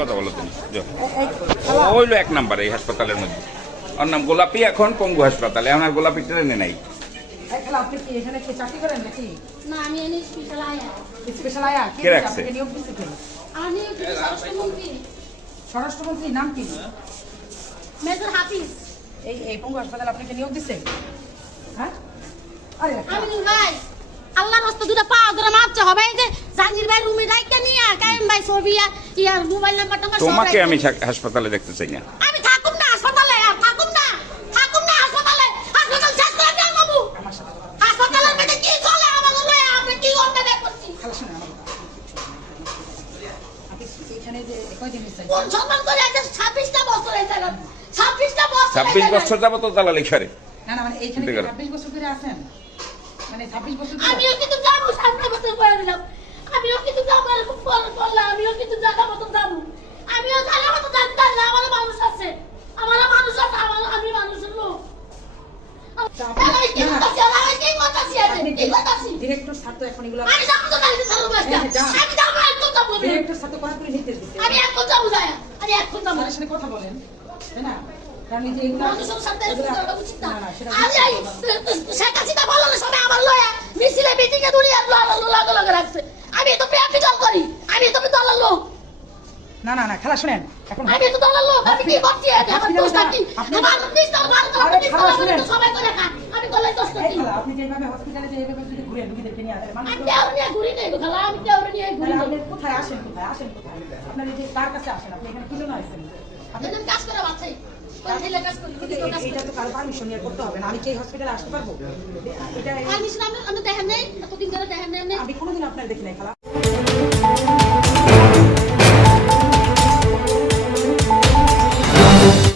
কথা বলো তুমি হইলো 1 নাম্বার এই হাসপাতালের মধ্যে। ওর নাম গোলাপি, এখন পঙ্গু হাসপাতালে। এখন আর গোলাপি ট্রেনে নাই। আপনি কি এখানে কি চাকরি করেন নাকি? না, আমি এনে স্পেশাল আয়া। স্পেশাল আয়া কে রাখছে? নিয়োগ দিছে কে? আমি স্বরাষ্ট্রমন্ত্রী। স্বরাষ্ট্রমন্ত্রীর নাম কি? মেজর হাফিজ। এই পঙ্গু হাসপাতালে আপনাকে নিয়োগ দিছে? হ্যাঁ, আরে আমি ভাই আল্লাহর রাস্তা দুটো পা ধরে মারতে হবে। এই যে জাহাঙ্গীর ভাই রুমে রাইখা নিয়া কায়েম ভাই ছবি আর মোবাইল নাম্বারটা আমার তোমাকে আমি হাসপাতালে দেখতে চাই না। আমি থাকুম না হাসপাতালে, আর থাকুম না হাসপাতালে। হাসপাতাল শেষ করে দেন বাবু। হাসপাতালের মধ্যে কি চলে আমাদের লয়ে আপনি কি করতে দেখছি? এখানে যে কয়দিন হইছে? কোন সম্মান করে আছে 26টা বছর এই জায়গা। 26টা বছর। 26 বছর যাবত দালালি করে। না মানে এইখানে 26 বছর ধরে আছেন? মানে 26 বছর ধরে? আমিও কিন্তু যাবো, সামনে বছর করে দিলাম। আমিও কিন্তু যাবো, এরকম করলে আমিও কিন্তু জায়গা মতো যাবো। আমিও জায়গা মতো জানতাম না আমার মানুষ আছে। আমি মানুষের লোক। ডিরেক্টর স্যার তো এখন এগুলো আমি যাবো তো কালকে স্যার বসতে। আমি যাবো এখন যাবো। ডিরেক্টর স্যার তো কড়াকড়ি নির্দেশ দিচ্ছে। আমি এখন যাবো যায়। আমি এখন যাবো। আমার সাথে কথা বলেন, তাই না? কারণ এই যে এগুলো মানুষের সাথে কথা উচিত না। আমি শেখ হাসিনা বলার সময় আমার লয়া মিছিলে মিটিং এ দুনিয়ার লগে রাখছে। আমি তো প্র্যাকটিক্যাল করি। আমি তো দলের লোক। না খালা শুনেন, এখন আমি তো দলের লোক। আমি কি করছি? আমার দোষটা কি? আমার পিস্তল সবাই করে খান। আমি গলায় দোষটা কি? খালা আপনি যেভাবে হসপিটালে যে এইভাবে যদি ঘুরে রুগীদেরকে নিয়ে আসেন, আমি দেওরে নিয়ে ঘুরি নেই খালা। আমি দেওরে নিয়ে ঘুরি আপনি নেই। কোথায় আসেন? আপনার এই যে কার কাছে আসেন? আপনি এখানে কিলো না আসেন? আপনাদের কাজ করে বাচ্চাই। কোন ছেলে কাজ করি? এটা তো কারো পারমিশন নিয়ে করতে হবে না। আমি কি এই হসপিটালে আসতে পারবো? এটা পারমিশন আমরা দেখেন নাই। এতদিন ধরে দেখেন নাই। আমি কোনোদিন আপনার দেখি নাই খালা।